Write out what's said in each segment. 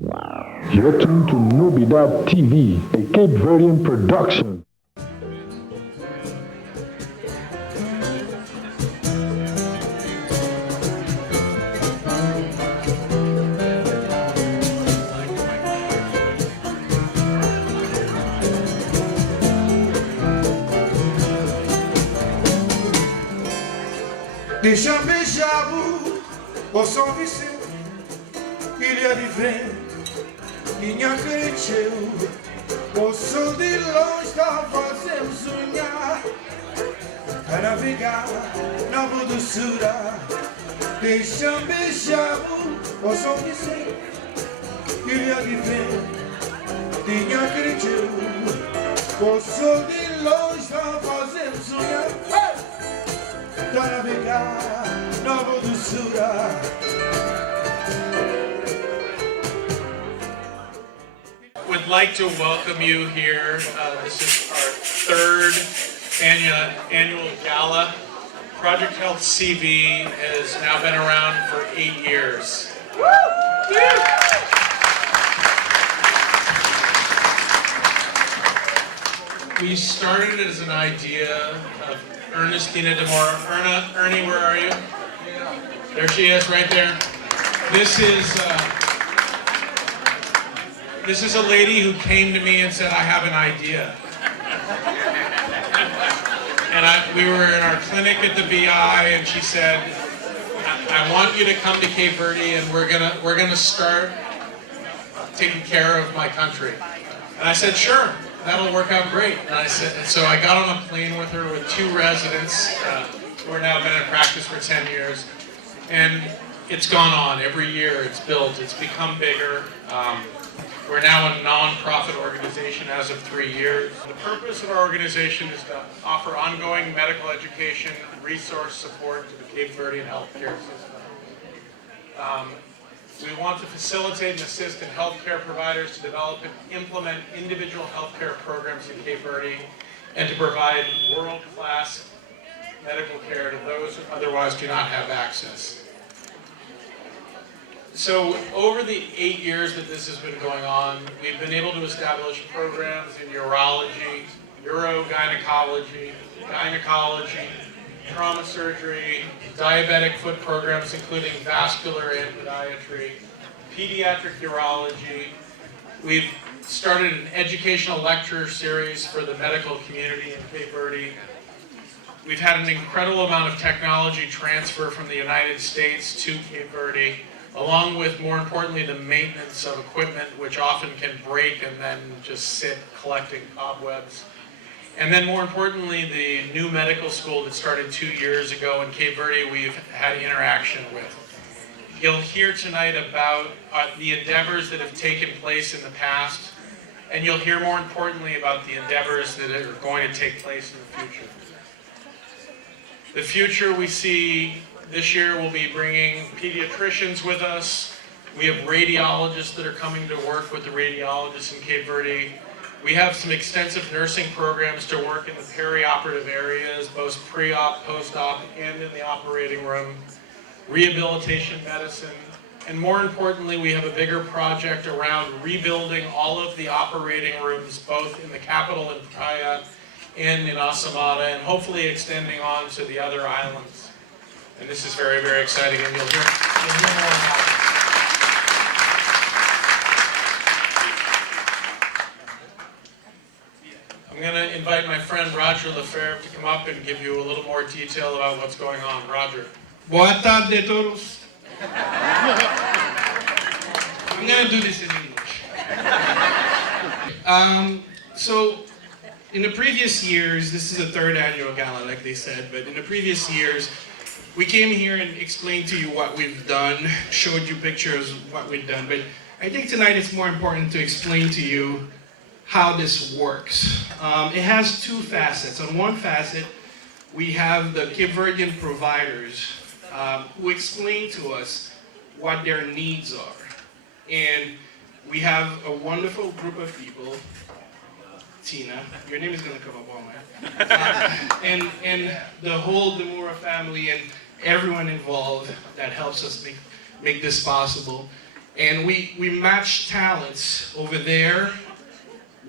You're tuned to Nobidade TV, a Cape Verdean production. Deixa-me chavo, o som Viceu, ilha de vento, minha cresceu, o sol de longe está fazendo sonhar, a navegar na doçura. Deixa-me chavo, o som Viceu, ilha de vento, minha cresceu, o sol de longe está fazendo sonhar. Would like to welcome you here. This is our third annual gala. Project Health CV has now been around for 8 years. We started as an idea of Ernestina DeMora. Ernie, where are you? There she is, right there. This is a lady who came to me and said, I have an idea. And we were in our clinic at the VI, and she said, I want you to come to Cape Verde, and we're gonna start taking care of my country. And I said, sure. That'll work out great. And so I got on a plane with her with 2 residents who are now been in practice for 10 years. And it's gone on every year. It's built. It's become bigger. We're now a non-profit organization as of 3 years. The purpose of our organization is to offer ongoing medical education, resource support to the Cape Verdean healthcare system. We want to facilitate and assist in healthcare providers to develop and implement individual healthcare programs in Cape Verde and to provide world-class medical care to those who otherwise do not have access. So over the 8 years that this has been going on, we've been able to establish programs in urology, urogynecology, gynecology, trauma surgery, diabetic foot programs including vascular and podiatry, pediatric urology. We've started an educational lecture series for the medical community in Cape Verde. We've had an incredible amount of technology transfer from the United States to Cape Verde, along with, more importantly, the maintenance of equipment which often can break and then just sit collecting cobwebs. And then more importantly, the new medical school that started 2 years ago in Cape Verde we've had interaction with. You'll hear tonight about the endeavors that have taken place in the past, and you'll hear more importantly about the endeavors that are going to take place in the future. The future we see this year will be bringing pediatricians with us. We have radiologists that are coming to work with the radiologists in Cape Verde. We have some extensive nursing programs to work in the perioperative areas, both pre-op, post-op, and in the operating room, rehabilitation medicine, and more importantly, we have a bigger project around rebuilding all of the operating rooms, both in the capital in Praia and in Asamada, and hopefully extending on to the other islands. And this is very, very exciting, and you'll hear more about it. I'm going to invite my friend Roger Lefebvre to come up and give you a little more detail about what's going on. Roger. Boa tarde, todos. I'm going to do this in English. So, in the previous years, this is the 3rd annual gala, like they said, but in the previous years, we came here and explained to you what we've done, showed you pictures of what we've done, but I think tonight it's more important to explain to you how this works. It has 2 facets. On one facet, we have the Cape Verdean providers who explain to us what their needs are. And we have a wonderful group of people. Tina, your name is going to come up all night. And the whole DeMora family and everyone involved that helps us make this possible. And we match talents over there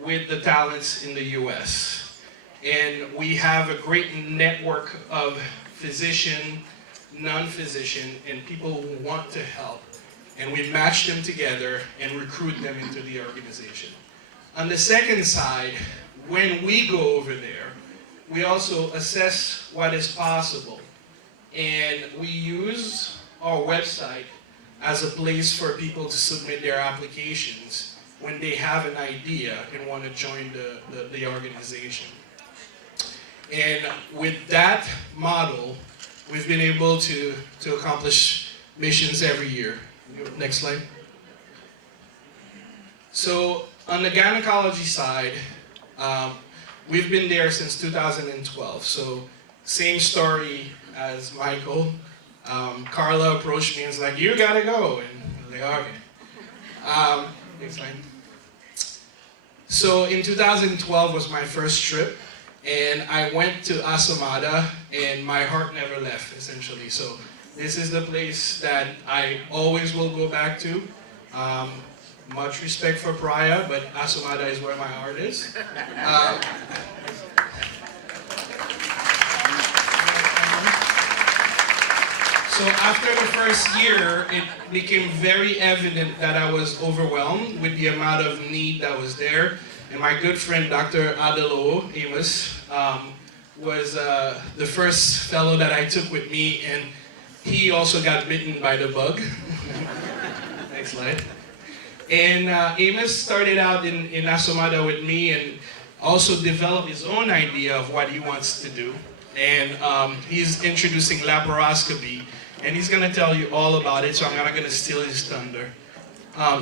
with the talents in the US. And we have a great network of physician, non-physician, and people who want to help. And we match them together and recruit them into the organization. On the second side, when we go over there, we also assess what is possible. And we use our website as a place for people to submit their applications when they have an idea and want to join the organization. And with that model, we've been able to accomplish missions every year. Next slide. So on the gynecology side, we've been there since 2012. So same story as Michael. Carla approached me and was like, "You gotta go." And I was like, "Okay." Next slide. So in 2012 was my first trip, and I went to Asomada, and my heart never left, essentially. So this is the place that I always will go back to. Much respect for Praia, but Asomada is where my heart is. So after the first year, it became very evident that I was overwhelmed with the amount of need that was there. And my good friend, Dr. Adelo Amos, was the first fellow that I took with me, and he also got bitten by the bug. Next slide. And Amos started out in Asomada with me and also developed his own idea of what he wants to do. And he's introducing laparoscopy. And he's going to tell you all about it, so I'm not going to steal his thunder.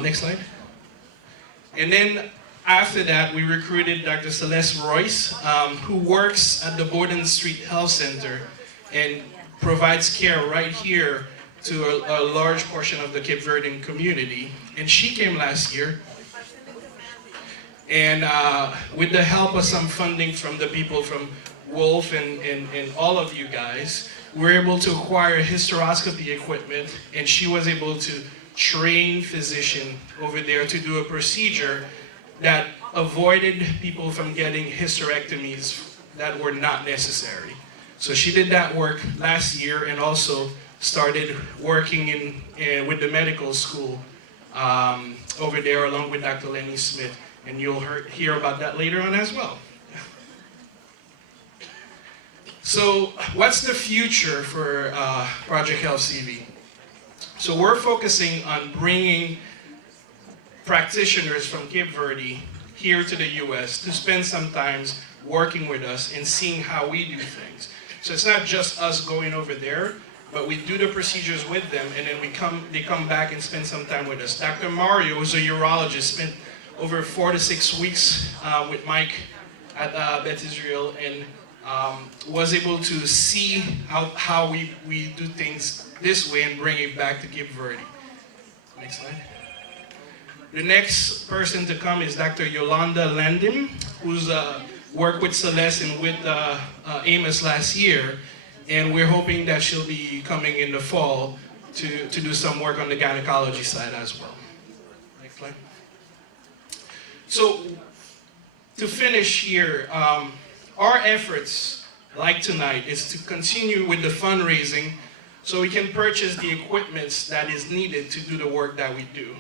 Next slide. And then after that, we recruited Dr. Celeste Royce, who works at the Borden Street Health Center and provides care right here to a large portion of the Cape Verdean community. And she came last year. And with the help of some funding from the people from Wolf and all of you guys, we were able to acquire hysteroscopy equipment, and she was able to train physicians over there to do a procedure that avoided people from getting hysterectomies that were not necessary. So she did that work last year and also started working with the medical school over there along with Dr. Lenny Smith, and you'll hear about that later on as well. So what's the future for Project Health CV? So we're focusing on bringing practitioners from Cape Verde here to the US to spend some time working with us and seeing how we do things. So it's not just us going over there, but we do the procedures with them, and then they come back and spend some time with us. Dr. Mario, who's a urologist, spent over 4 to 6 weeks with Mike at Beth Israel, and was able to see how we do things this way and bring it back to Cape Verde. Next slide. The next person to come is Dr. Yolanda Landim, who's worked with Celeste and with Amos last year, and we're hoping that she'll be coming in the fall to do some work on the gynecology side as well. Next slide. So, to finish here, our efforts, like tonight, is to continue with the fundraising so we can purchase the equipment that is needed to do the work that we do.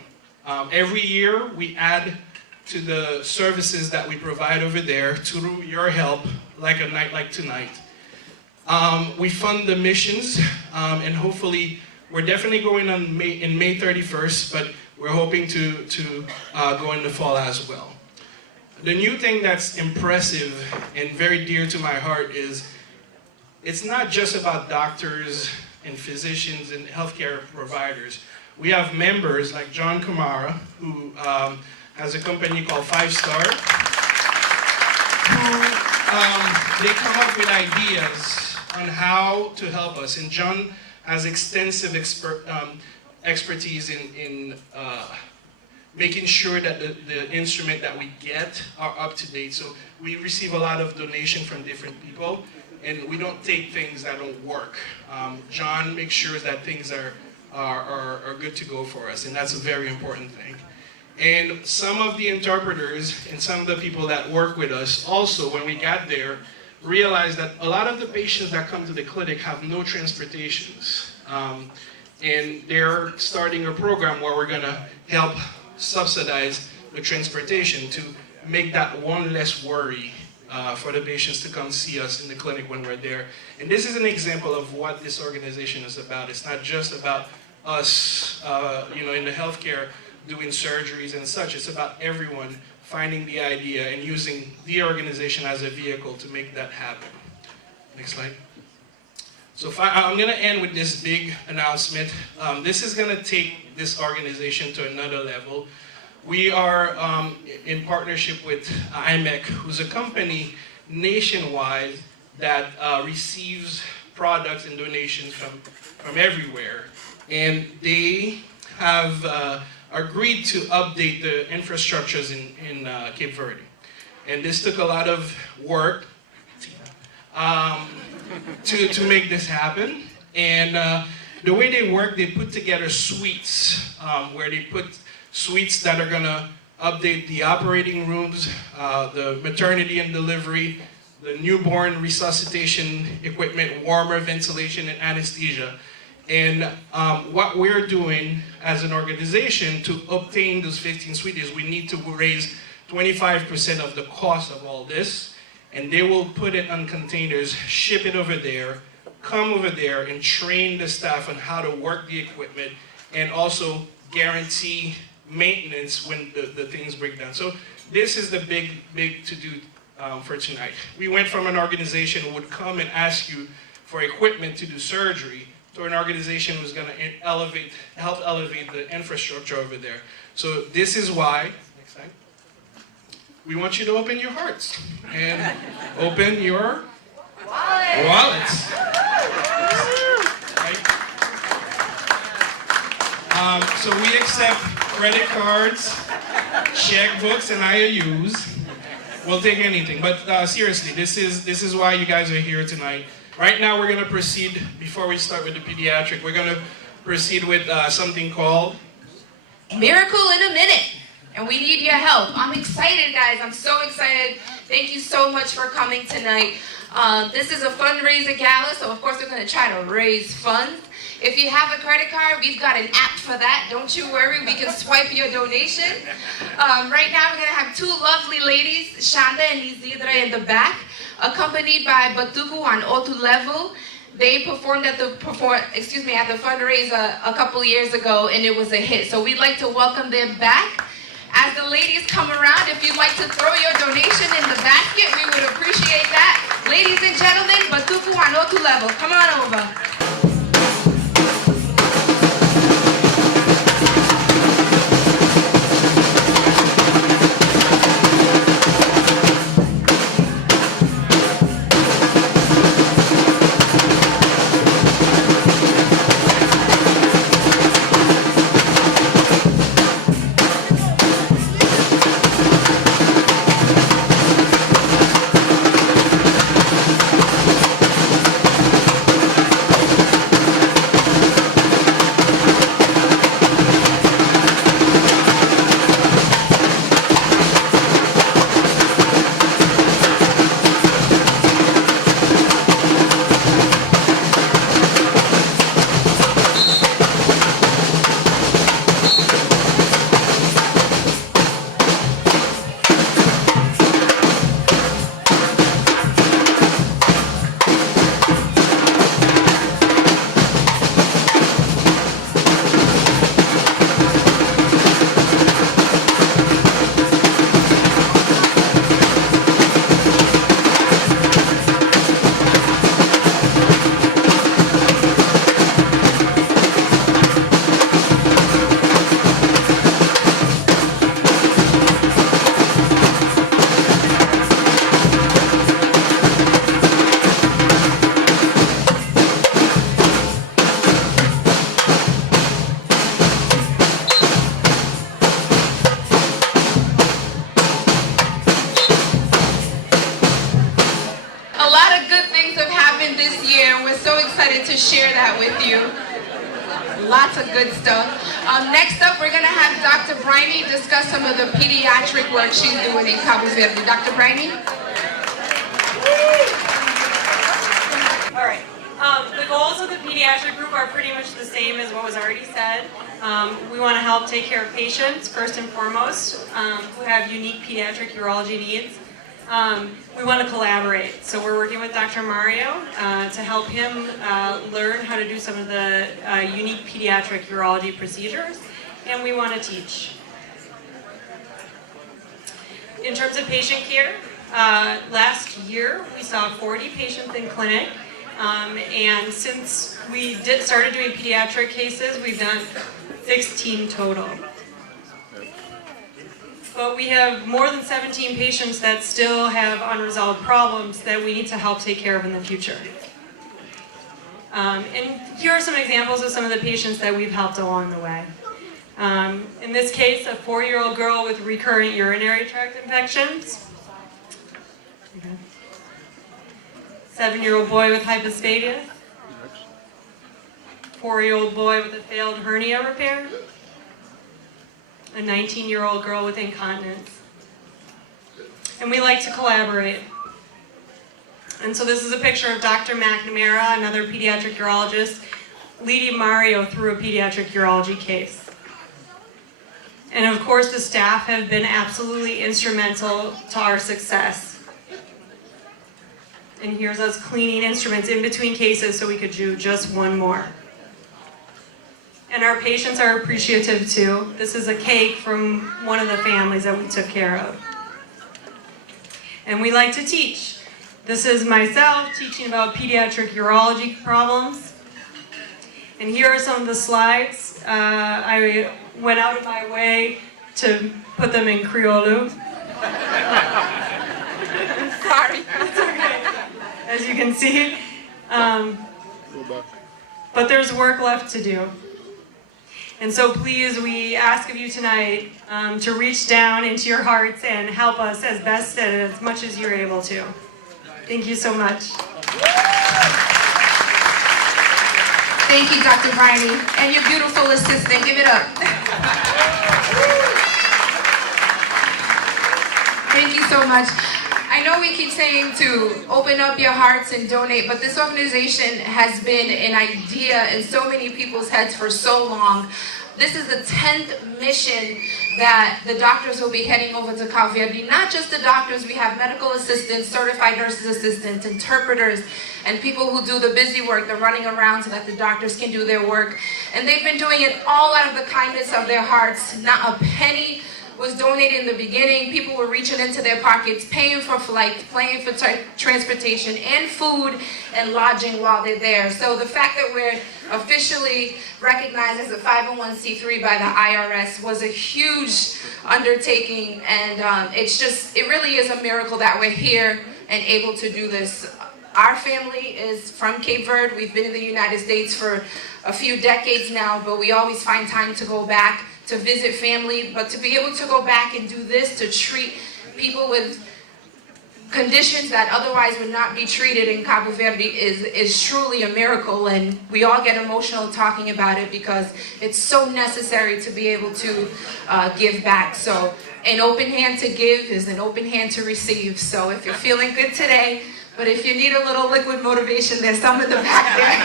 Every year, we add to the services that we provide over there through your help, like a night like tonight. We fund the missions, and hopefully, we're definitely going on in May 31st, but we're hoping to go in the fall as well. The new thing that's impressive and very dear to my heart is it's not just about doctors and physicians and healthcare providers. We have members like John Kamara, who has a company called 5 Star, who they come up with ideas on how to help us. And John has extensive expertise in making sure that the instrument that we get are up to date. So we receive a lot of donation from different people, and we don't take things that don't work. John makes sure that things are are good to go for us, and that's a very important thing. And some of the interpreters and some of the people that work with us also, when we got there, realized that a lot of the patients that come to the clinic have no transportations. And they're starting a program where we're gonna help subsidize the transportation to make that one less worry for the patients to come see us in the clinic when we're there. And this is an example of what this organization is about. It's not just about us, in the healthcare doing surgeries and such. It's about everyone finding the idea and using the organization as a vehicle to make that happen. Next slide. So I'm going to end with this big announcement. This is going to take this organization to another level. We are in partnership with IMEC, who's a company nationwide that receives products and donations from everywhere. And they have agreed to update the infrastructures in Cape Verde. And this took a lot of work to make this happen. And the way they work, they put together suites, where they put suites that are gonna update the operating rooms, the maternity and delivery, the newborn resuscitation equipment, warmer ventilation and anesthesia. And what we're doing as an organization to obtain those 15 suites is we need to raise 25% of the cost of all this, and they will put it on containers, ship it over there, come over there and train the staff on how to work the equipment, and also guarantee maintenance when the things break down. So this is the big to-do for tonight. We went from an organization who would come and ask you for equipment to do surgery to an organization who's going to help elevate the infrastructure over there. So this is why, next time, we want you to open your hearts and open your wallets. Right? So we accept credit cards, checkbooks, and IOUs. We'll take anything. But seriously, this is why you guys are here tonight. Right now, we're going to proceed, before we start with the pediatric, we're going to proceed with something called Miracle in a Minute. And we need your help. I'm excited, guys. I'm so excited. Thank you so much for coming tonight. This is a fundraiser gala, so of course we're going to try to raise funds. If you have a credit card, we've got an app for that. Don't you worry, we can swipe your donation. Right now, we're going to have two lovely ladies, Shanda and Isidra, in the back, accompanied by Batuku on Otu Level. They performed at the fundraiser a couple years ago, and it was a hit. So we'd like to welcome them back. As the ladies come around, if you'd like to throw your donation in the basket, we would appreciate that. Ladies and gentlemen, Batuku on Otu Level, come on over. To share that with you. lots of good stuff. Next up, we're gonna have Dr. Briney discuss some of the pediatric work she's doing in Cabo Verde. Dr. Briney? All right. The goals of the pediatric group are pretty much the same as what was already said. We want to help take care of patients, first and foremost, who have unique pediatric urology needs. We want to collaborate. So we're working with Dr. Mario to help him learn how to do some of the unique pediatric urology procedures, and we want to teach. In terms of patient care, last year we saw 40 patients in clinic. And since we started doing pediatric cases, we've done 16 total. But we have more than 17 patients that still have unresolved problems that we need to help take care of in the future. And here are some examples of some of the patients that we've helped along the way. In this case, a 4-year-old girl with recurrent urinary tract infections. 7-year-old boy with hypospadias, 4-year-old boy with a failed hernia repair, a 19-year-old girl with incontinence. And we like to collaborate. And so this is a picture of Dr. McNamara, another pediatric urologist, leading Mario through a pediatric urology case. And of course the staff have been absolutely instrumental to our success. And here's us cleaning instruments in between cases so we could do just one more. And our patients are appreciative too. This is a cake from one of the families that we took care of. And we like to teach. This is myself teaching about pediatric urology problems. And here are some of the slides. I went out of my way to put them in Creole. Sorry. It's okay. As you can see. But there's work left to do. And so please, we ask of you tonight to reach down into your hearts and help us as best and as much as you're able to. Thank you so much. Thank you, Dr. Briney. And your beautiful assistant, give it up. Thank you so much. I know we keep saying to open up your hearts and donate, but this organization has been an idea in so many people's heads for so long. This is the 10th mission that the doctors will be heading over to Cabo Verde. Not just the doctors, we have medical assistants, certified nurses assistants, interpreters, and people who do the busy work, the running around so that the doctors can do their work. And they've been doing it all out of the kindness of their hearts. Not a penny was donated in the beginning. People were reaching into their pockets, paying for flights, paying for transportation and food and lodging while they're there. So the fact that we're officially recognized as a 501c3 by the IRS was a huge undertaking, and it really is a miracle that we're here and able to do this. Our family is from Cape Verde. We've been in the United States for a few decades now, but we always find time to go back to visit family, but to be able to go back and do this, to treat people with conditions that otherwise would not be treated in Cabo Verde is truly a miracle, and we all get emotional talking about it because it's so necessary to be able to give back. So an open hand to give is an open hand to receive. So if you're feeling good today, but if you need a little liquid motivation, there's some in the back there.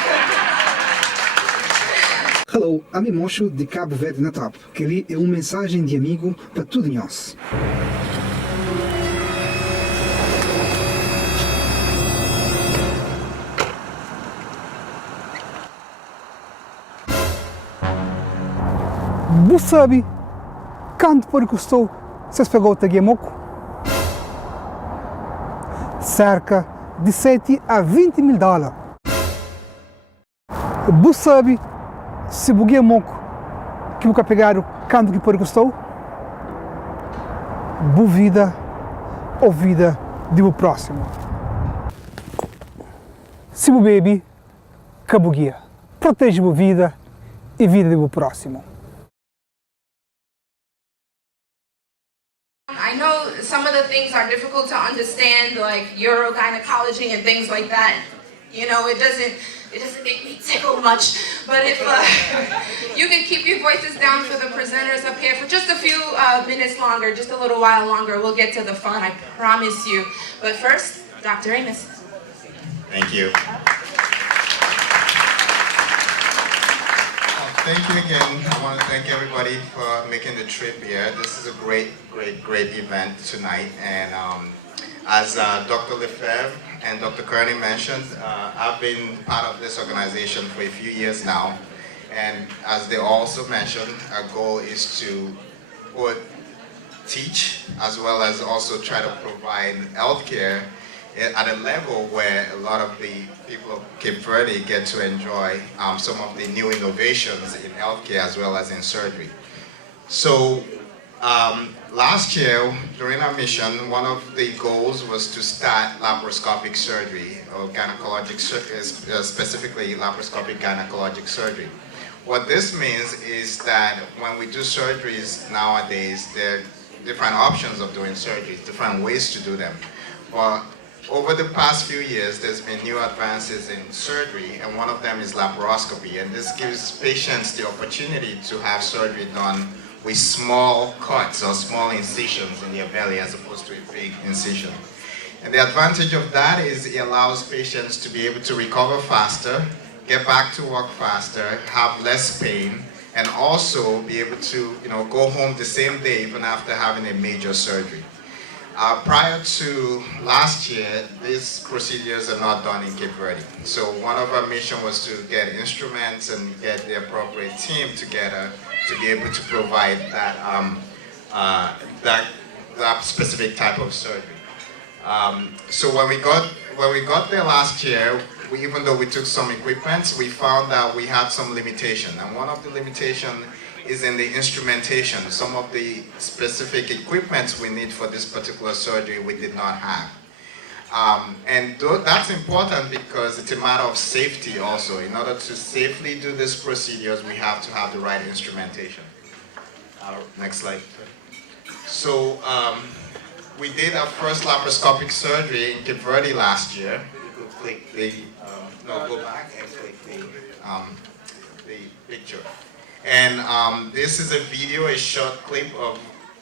Hello, I'm Mocho de Cabo Verde na Top. Queria mensagem de amigo para todos nós. Você sabe quanto por custou se pegou o taguemoco? Cerca de 7 a 20 mil dólares. Você sabe se buguei moco que vou pegar o canto que por custou? Boa vida ou vida de o próximo. Se o bebe, que buguia. Protege a vida e vida do próximo. I know some of the things are difficult to understand, like urogynecology and things like that. You know, It doesn't make me tickle much, but if you can keep your voices down for the presenters up here for just a few minutes longer, just a little while longer, we'll get to the fun, I promise you. But first, Dr. Amos. Thank you. Thank you again. I want to thank everybody for making the trip here. This is a great event tonight. And as Dr. Lefebvre and Dr. Kearney mentioned, I've been part of this organization for a few years now. And as they also mentioned, our goal is to both teach as well as also try to provide healthcare at a level where a lot of the people of Cape Verde get to enjoy some of the new innovations in healthcare as well as in surgery. So last year, during our mission, one of the goals was to start laparoscopic surgery, or gynecologic surgery, specifically laparoscopic gynecologic surgery. What this means is that when we do surgeries nowadays, there are different options of doing surgeries, different ways to do them. But over the past few years, there's been new advances in surgery, and one of them is laparoscopy. And this gives patients the opportunity to have surgery done with small cuts or small incisions in their belly as opposed to a big incision. And the advantage of that is it allows patients to be able to recover faster, get back to work faster, have less pain, and also be able to go home the same day even after having a major surgery. Prior to last year, these procedures are not done in Cape Verde. So one of our mission was to get instruments and get the appropriate team together to be able to provide that specific type of surgery. So when we got there last year, even though we took some equipment, we found that we had some limitation. And one of the limitations is in the instrumentation. Some of the specific equipment we need for this particular surgery we did not have. And that's important because it's a matter of safety also. In order to safely do these procedures, we have to have the right instrumentation. Next slide. So we did our first laparoscopic surgery in Cape Verde last year. You could click the, go back and click the picture. And this is a video, a short clip of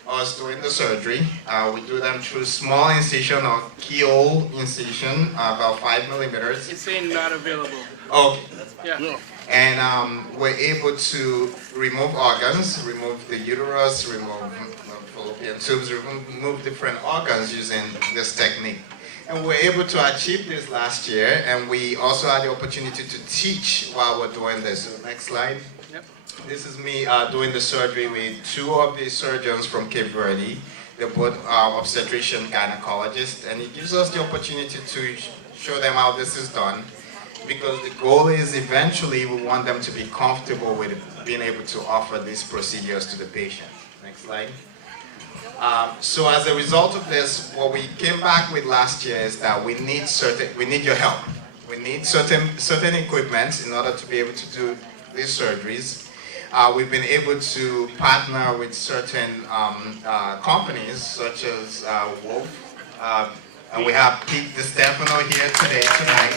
us doing the surgery. We do them through small incision or keyhole incision, about 5 millimeters. It's saying not available. Okay. Yeah. And we're able to remove organs, remove the uterus, remove fallopian tubes, remove different organs using this technique. And we were able to achieve this last year, and we also had the opportunity to teach while we're doing this. So next slide. Yep. This is me doing the surgery with two of the surgeons from Cape Verde. They're both obstetrician gynecologists, and it gives us the opportunity to show them how this is done, because the goal is eventually we want them to be comfortable with being able to offer these procedures to the patient. Next slide. So as a result of this, what we came back with last year is that we need your help. We need certain equipment in order to be able to do these surgeries. We've been able to partner with certain companies such as Wolf, and we have Pete DiStefano here tonight.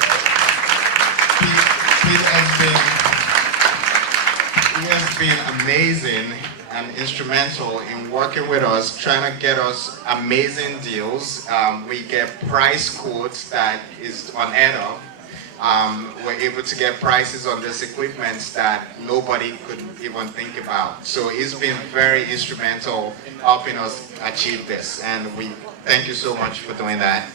Pete has been amazing and instrumental in working with us, trying to get us amazing deals. We get price quotes that is unheard of. We're able to get prices on this equipment that nobody could even think about. So he's been very instrumental helping us achieve this, and we thank you so much for doing that.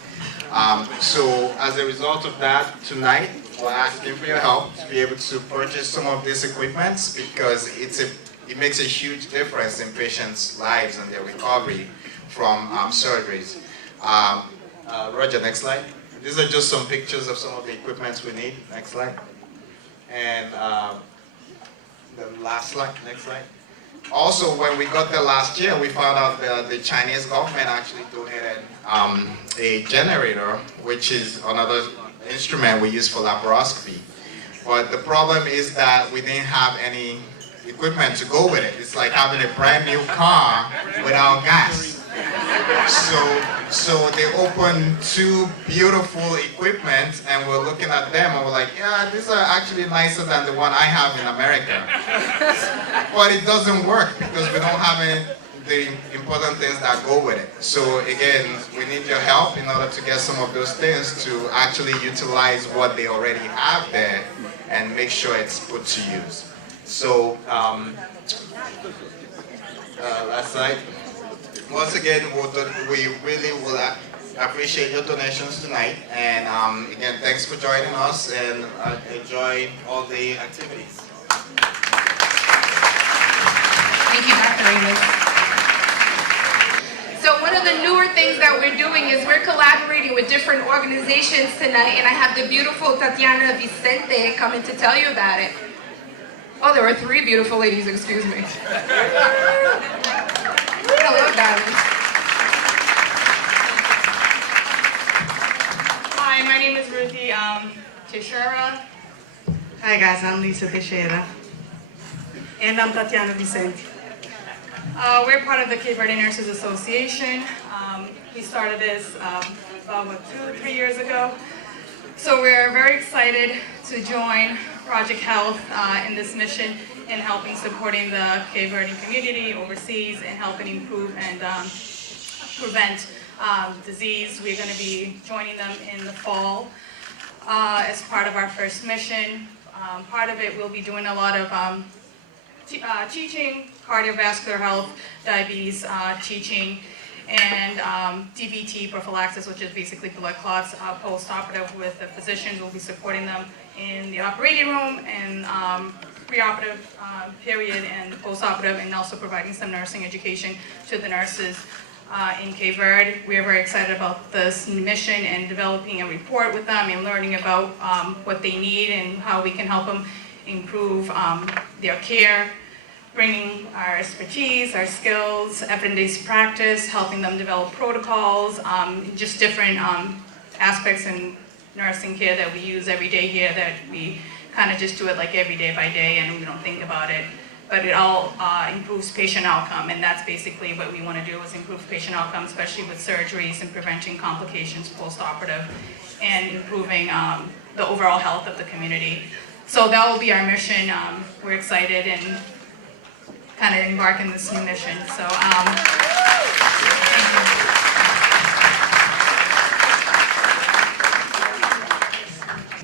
So as a result of that, tonight we're asking for your help to be able to purchase some of this equipment, because it makes a huge difference in patients' lives and their recovery from surgeries. Roger, next slide. These are just some pictures of some of the equipment we need. Next slide. And the last slide, next slide. Also, when we got there last year, we found out that the Chinese government actually donated a generator, which is another instrument we use for laparoscopy. But the problem is that we didn't have any equipment to go with it. It's like having a brand new car without gas. So they opened two beautiful equipment, and we're looking at them, and we're like, yeah, these are actually nicer than the one I have in America. But it doesn't work because we don't have the important things that go with it. So again, we need your help in order to get some of those things to actually utilize what they already have there and make sure it's put to use. So last slide. Once again, we really will appreciate your donations tonight, and again, thanks for joining us, and enjoy all the activities. Thank you, Dr. Raymond. So one of the newer things that we're doing is we're collaborating with different organizations tonight, and I have the beautiful Tatiana Vicente coming to tell you about it. Oh, there were three beautiful ladies, excuse me. Hello, darling. Hi, my name is Ruthie Teixeira. Hi guys, I'm Lisa Teixeira. And I'm Tatiana Vicente. We're part of the Cape Verde Nurses Association. We started this about 2-3 years ago. So we're very excited to join Project Health in this mission in helping supporting the Cape Verdean community overseas and helping improve and prevent disease. We're going to be joining them in the fall as part of our first mission. Part of it, we'll be doing a lot of teaching, cardiovascular health, diabetes teaching, and DVT prophylaxis, which is basically blood clots, post-operative with the physicians. We'll be supporting them in the operating room and preoperative period and post-operative, and also providing some nursing education to the nurses in Cape Verde. We are very excited about this mission and developing a report with them and learning about what they need and how we can help them improve their care, bringing our expertise, our skills, evidence-based practice, helping them develop protocols, just different aspects in nursing care that we use every day here that we kind of just do it like every day by day and we don't think about it. But it all improves patient outcome, and that's basically what we want to do, is improve patient outcome, especially with surgeries and preventing complications post-operative and improving the overall health of the community. So that will be our mission. We're excited and kind of embark in this new mission. So thank you.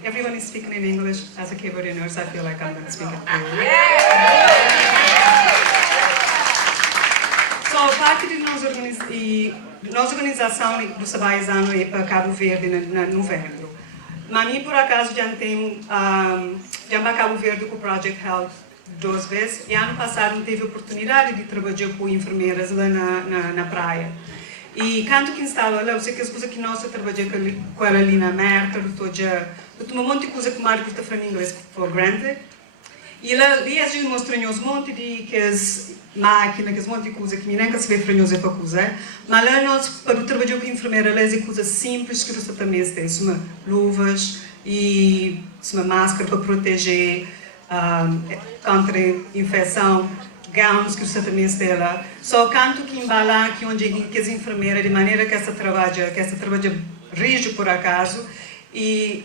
Everyone is speaking in English. As a Cape Verdean nurse, I feel like I'm going to speak it fluently. So, parte de nossa organização do Sabaizano é para Cabo Verde em novembro. Mas mim, por acaso, já tenho para Cabo Verde com o Project Health 2 vezes. E ano passado tive a oportunidade de trabalhar com enfermeiras lá na praia. E quando que instalo lá, eu sei que as coisas que nós trabalhamos com ela ali na América, eu tenho um monte de coisa que Marco está falando em inglês for granted. E lá, ali a gente mostra-nos um monte de máquinas, um monte de coisa que nem que se vê franhosa para coisa. Mas lá nós, para o trabalho com enfermeira, lá é coisas simples que nós também temos, como luvas e uma máscara para proteger contra infecção, gowns que você também tem lá. Só canto que embalar aqui onde que as enfermeiras, de maneira que essa trabalha rígido por acaso, e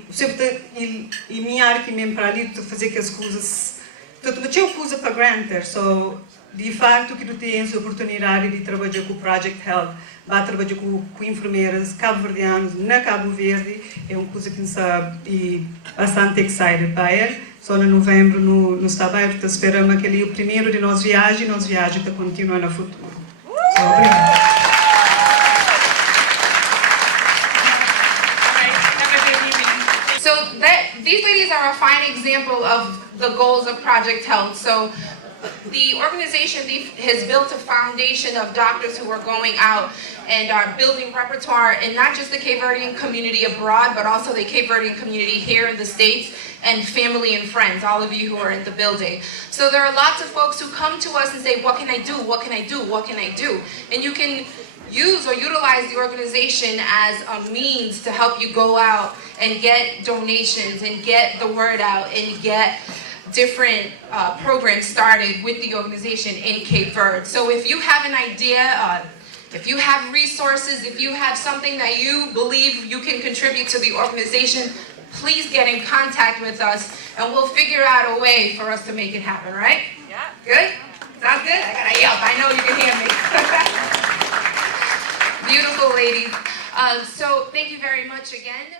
minha área mesmo para ali, fazer que as coisas, não tinha coisa para granted, so, de facto que tu tens a oportunidade de trabalhar com o Project Health, vai trabalhar com enfermeiras cabo-verdianas na Cabo Verde, é uma coisa que sabe e bastante excited para ele. Só em novembro no Stabai, esperamos que ele o primeiro de nós viagens que continua no futuro. So, obrigado. So these ladies are a fine example of the goals of Project Health. So the organization has built a foundation of doctors who are going out and are building repertoire in not just the Cape Verdean community abroad, but also the Cape Verdean community here in the States, and family and friends, all of you who are in the building. So there are lots of folks who come to us and say, what can I do, what can I do, what can I do? And you can use or utilize the organization as a means to help you go out and get donations and get the word out and get different programs started with the organization in Cape Verde. So if you have an idea, If you have resources, if you have something that you believe you can contribute to the organization, please get in contact with us and we'll figure out a way for us to make it happen, right? Yeah. Good? Sounds good? I gotta yelp. I know you can hear me. Beautiful ladies. So thank you very much again.